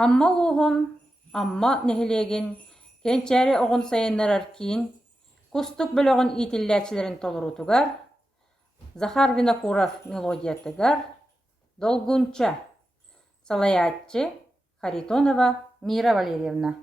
Амма луғын, амма нехилеген, кенчәре оғын сайыннарар кейін, кустук бөлігін итилләчілерін толырутугар, Захар Винокуров мелодиятыгар, долгунча, салаятчы Харитонова Мира Валерьевна.